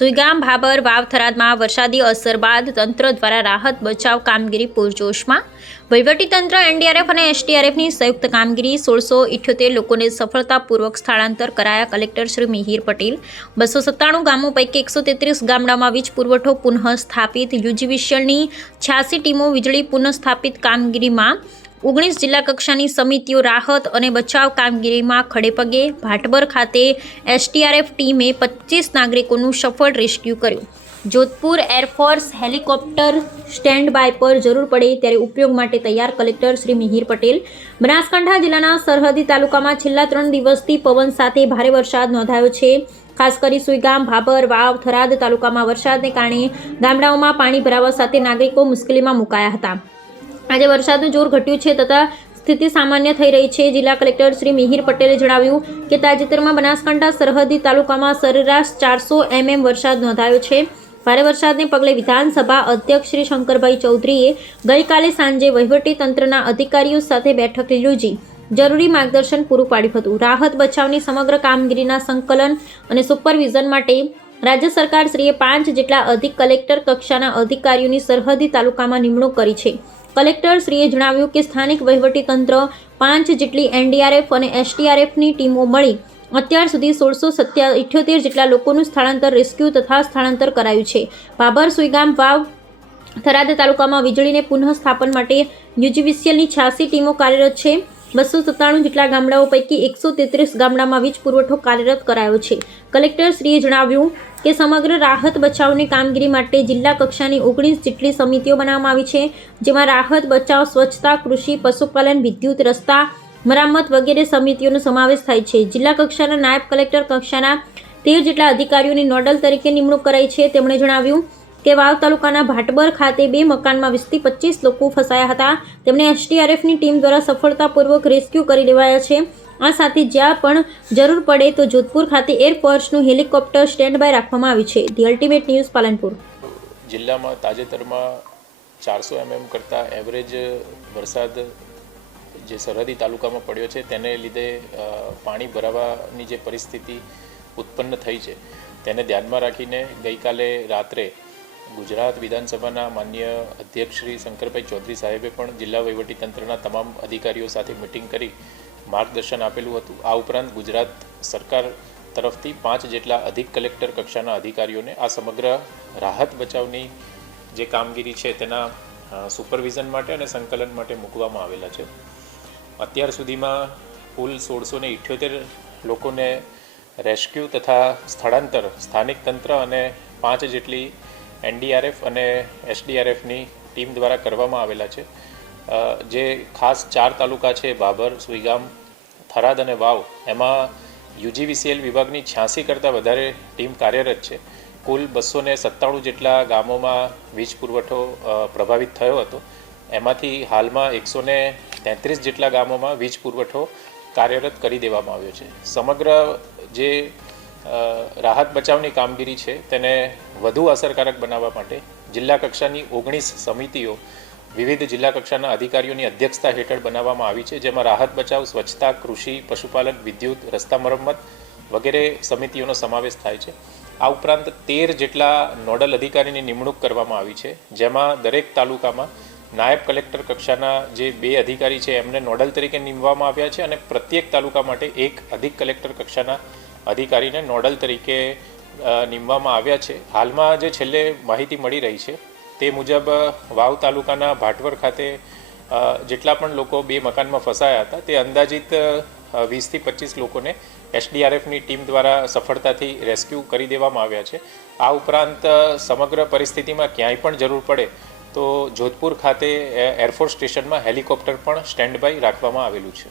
સુઈગામ, ભાભર, વાવ, થરાદમાં વરસાદી અસર બાદ તંત્ર દ્વારા રાહત બચાવ કામગીરી પૂરજોશમાં. વહીવટીતંત્ર, એનડીઆરએફ અને એસડીઆરએફની સંયુક્ત કામગીરી. 1678 લોકોને સફળતાપૂર્વક સ્થળાંતર કરાયા. કલેક્ટર શ્રી મિહિર પટેલ. 297 ગામો પૈકી 133 ગામડામાં વીજ પુરવઠો પુનઃ સ્થાપિત. યુજીવીસીએલની 86 ટીમો વીજળી પુનઃસ્થાપિત કામગીરીમાં. 19 જિલ્લા કક્ષાની સમિતિઓ રાહત અને બચાવ કામગીરીમાં ખડેપગે. ભાટબર ખાતે એસડીઆરએફ ટીમે 25 નાગરિકોનું સફળ રેસ્ક્યુ કર્યું. Jodhpur air force helicopter stand by પર જરૂર પડે ત્યારે ઉપયોગ માટે તૈયાર. કલેક્ટર શ્રી મિહિર પટેલ. બનાસકાંઠા જિલ્લાના સરહદી તાલુકામાં છેલ્લા 3 દિવસથી પવન સાથે ભારે વરસાદ નોંધાયો છે. ખાસ કરી સુઈગામ, ભાભર, વાવ, થરાદ તાલુકામાં વરસાદને કારણે ગામડાઓમાં પાણી ભરાવા સાથે નાગરિકો મુશ્કેલીમાં મુકાયા હતા. આજે વરસાદનું જોર ઘટ્યું છે તથા સ્થિતિ સામાન્ય થઈ રહી છે. જિલ્લા કલેક્ટર શ્રી મિહિર પટેલે જણાવ્યું કે તાજેતરમાં બનાસકાંઠા સરહદી તાલુકામાં સરેરાશ 400 mm વરસાદ નોંધાયો છે. ભારે વરસાદને પગલે વિધાનસભા અધ્યક્ષ શ્રી શંકરભાઈ ચૌધરીએ ગઈકાલે સાંજે વહીવટી તંત્રના અધિકારીઓ સાથે બેઠક યોજી જરૂરી માર્ગદર્શન પૂરું પાડ્યું હતું. રાહત બચાવની સમગ્ર કામગીરીના સંકલન અને સુપરવિઝન માટે રાજ્ય સરકારશ્રીએ 5 જેટલા અધિક કલેક્ટર કક્ષાના અધિકારીઓની સરહદી તાલુકામાં નિમણૂક કરી છે. કલેક્ટરશ્રીએ જણાવ્યું કે સ્થાનિક વહીવટીતંત્ર 5 જેટલી એનડીઆરએફ અને એસડીઆરએફની ટીમો મળી અત્યાર સુધી 1678 જેટલા લોકોનું સ્થળાંતર, રેસ્ક્યુ તથા સ્થળાંતર કરાયું છે. ભાભર, સુઈગામ, વાવ, થરાદ તાલુકામાં વીજળીને પુનઃસ્થાપન માટે યુજીવીસીએલની 86 ટીમો કાર્યરત છે. 297 જેટલા ગામડાઓ પૈકી 133 ગામડામાં વીજ પુરવઠો કાર્યરત કરાયો છે. કલેક્ટરશ્રીએ જણાવ્યું કે સમગ્ર રાહત બચાવની કામગીરી માટે જિલ્લા કક્ષાની 19 જેટલી સમિતિઓ બનાવવામાં આવી છે, જેમાં રાહત બચાવ, સ્વચ્છતા, કૃષિ, પશુપાલન, વિદ્યુત, રસ્તા મરામત વગેરે સમિતિઓનો સમાવેશ થાય છે. જિલ્લા કક્ષાના નાયબ કલેક્ટર કક્ષાના 13 જેટલા અધિકારીઓની નોડલ તરીકે નિમણૂક કરાઈ છે. તેમણે જણાવ્યું કે વાવ તાલુકાના ભાટબર ખાતે 2 મકાનમાં 20 થી 25 લોકો ફસાયા હતા. તેમને એસડીઆરએફની ટીમ દ્વારા સફળતાપૂર્વક રેસ્ક્યુ કરી લેવાયા છે. આ સાથે જ્યાં પણ જરૂર પડે તો જોધપુર ખાતે એરફોર્સનું હેલિકોપ્ટર સ્ટેન્ડ બાય રાખવામાં આવ્યું છે. The ultimate news, Palanpur. જિલ્લામાં તાજેતરમાં 400 mm કરતાં એવરેજ વરસાદ જે સરહદી તાલુકામાં પડ્યો છે તેને લીધે પાણી ભરાવાની જે પરિસ્થિતિ ઉત્પન્ન થઈ છે તેને ધ્યાનમાં રાખીને ગઈકાલે રાત્રે ગુજરાત વિધાનસભાના માન્ય અધ્યક્ષ શ્રી શંકરભાઈ ચૌધરી સાહેબે પણ જિલ્લા વહીવટીતંત્રના તમામ અધિકારીઓ સાથે મિટિંગ કરી માર્ગદર્શન આપેલું હતું. આ ઉપરાંત ગુજરાત સરકાર તરફથી 5 જેટલા અધિક કલેક્ટર કક્ષાના અધિકારીઓને આ સમગ્ર રાહત બચાવની જે કામગીરી છે તેના સુપરવિઝન માટે અને સંકલન માટે મૂકવામાં આવેલા છે. અત્યાર સુધીમાં કુલ 1678 લોકોને રેસ્ક્યુ તથા સ્થળાંતર સ્થાનિક તંત્ર અને 5 જેટલી એનડીઆરએફ અને એસડીઆરએફની ટીમ દ્વારા કરવામાં આવેલા છે. જે ખાસ 4 તાલુકા છે ભાભર, સુઈગામ, થરાદ અને વાવ, એમાં યુજીવીસીએલ વિભાગની 86 કરતાં વધારે ટીમ કાર્યરત છે. કુલ 297 જેટલા ગામોમાં વીજ પુરવઠો પ્રભાવિત થયો હતો. એમાંથી હાલમાં 133 જેટલા ગામોમાં વીજ પુરવઠો કાર્યરત કરી દેવામાં આવ્યો છે. સમગ્ર જે રાહત બચાવની કામગીરી છે તેને વધુ અસરકારક બનાવવા માટે જિલ્લા કક્ષાની 19 સમિતિઓ વિવિધ જિલ્લા કક્ષાના અધિકારીઓની અધ્યક્ષતા હેઠળ બનાવવામાં આવી છે, જેમાં રાહત બચાવ, સ્વચ્છતા, કૃષિ, પશુપાલન, વિદ્યુત, રસ્તા મરમ્મત વગેરે સમિતિઓનો સમાવેશ થાય છે. આ ઉપરાંત 13 જેટલા નોડલ અધિકારીની નિમણૂક કરવામાં આવી છે, જેમાં દરેક તાલુકામાં નાયબ કલેક્ટર કક્ષાના જે 2 અધિકારી છે એમને નોડલ તરીકે નિમવામાં આવ્યા છે અને પ્રત્યેક તાલુકા માટે 1 અધિક કલેક્ટર કક્ષાના અધિકારીને નોડલ તરીકે નિમવામાં આવ્યા છે. હાલમાં જે છેલ્લે માહિતી મળી રહી છે તે મુજબ વાવ તાલુકાના ભાટવર ખાતે જેટલા પણ લોકો 2 મકાનમાં ફસાયા હતા તે અંદાજિત 20 થી 25 લોકોને એસડીઆરએફની ટીમ દ્વારા સફળતાથી રેસ્ક્યુ કરી દેવામાં આવ્યા છે. આ ઉપરાંત સમગ્ર પરિસ્થિતિમાં ક્યાંય પણ જરૂર પડે તો જોધપુર ખાતે એરફોર્સ સ્ટેશનમાં હેલિકોપ્ટર પણ સ્ટેન્ડ બાય રાખવામાં આવેલું છે.